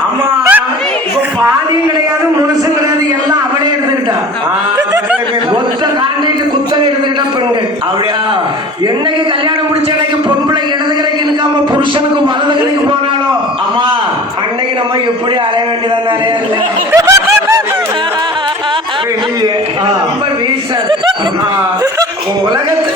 அம்மா இப்ப பாதியும் கிடையாது முழுசும் கிடையாது எல்லாம் அவளே எடுத்துக்கிட்டா. மொத்த கான்ட்ராக்ட் குத்தகை எடுத்துக்கிட்டா பெண்கள். அப்படியா? என்னைக்கு கல்யாணம் முடிச்ச அன்னைக்கு பொம்பளை இடது கரைக்கு நிற்காம புருஷனுக்கு வலது கரைக்கு போனாலோ அம்மா அன்னைக்கு நம்ம எப்படி அலைய வேண்டியதான். ரொம்ப ஆ, உலகத்து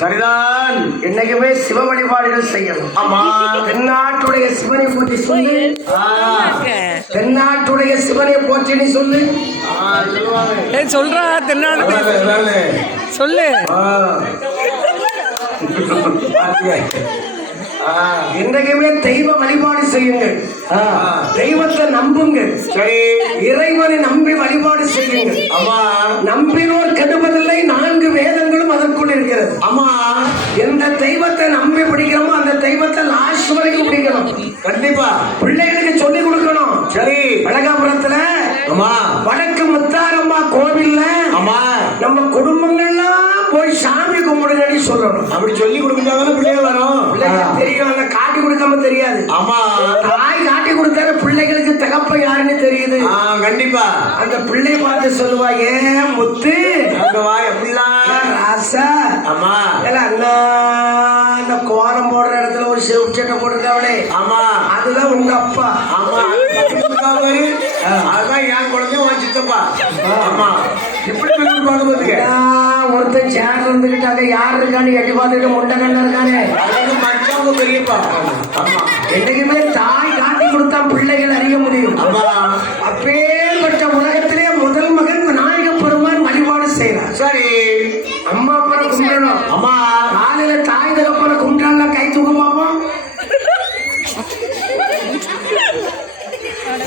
சரிதான். என்னைக்குமே சிவ வழிபாடுகள் செய்யணும். அம்மா தென்னாட்டுடைய சிவனை போற்றி சொல்லு. ஆ, தென்னாட்டுடைய சிவனை போற்றி நீ சொல்லு சொல்றா தென்னாடு. சொல்லு. என்றைக்குமே தெய்வ வழிபாடு செய்யுங்கள். ஆ. தெய்வத்தை நம்புங்கள். சரி. இறைவனை நம்பி வழிபாடு செய்யுங்கள். நம்பினோர் கெடுவதில்லை நான்கு இருக்கிறது அம்மா எந்த தெய்வத்தை நம்பி பிடிக்கிறோமோ அந்த தெய்வத்தை லாஸ்ட் வரைக்கும் பிடிக்கணும். கண்டிப்பா. பிள்ளைகளுக்கு சொல்லி கொடுக்கணும். சரி. அழகாபுரத்துல அம்மா. வடக்கு முத்தாரம்மா கோவில்ல அம்மா. நம்ம குடும்பங்கள்லாம் போய் சாமி கும்பிடுங்கன்னு சொல்லணும். அப்படி சொல்லி கொடுக்குறாங்க பிள்ளைங்க வரும். தெரியும். அந்த காட்டி கொடுக்காம தெரியாது. ஆமா தாய் காட்டி கொடுத்தாரு பிள்ளைகளுக்கு தகப்ப யாருன்னு தெரியுது. கண்டிப்பா. அந்த பிள்ளை பார்த்து சொல்லுவா ஏன் முத்து? அங்க வா எப்படிலாம் ராசா ஆமா. அந்த கோலம் போடுற இடத்துல ஒரு செவ் சட்டை போட்டுருக்காவளே ஆமா. அதுதான் உங்க அப்பா. ஆமா. அதான் என் குழந்தை உன் சித்தப்பா. ஆமா. எப்படி நான் ஒருத்தன் சேர் இருந்துகிட்டு அங்க யார் இருக்கான்னு எட்டி பார்த்துட்டு முண்டை கண்ண இருக்கானே. அதுக்கு மச்சவங்க பெரியப்பா. ஆமா. என்னைக்குமே தாய் காட்டி கொடுத்தா பிள்ளைகள் அறிய முடியும். ஆமா. சரி. அம்மா அப்பா கும்பிடணும்? அம்மா காலையில தாய் தகப்பன கும்பிட்டால கை தூக்க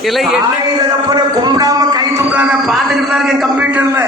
என்ன தாய் தகப்பன கும்பிடாம கை தூக்காத பாத்துக்கிட்டு தான் இருக்கேன் கம்ப்யூட்டர்ல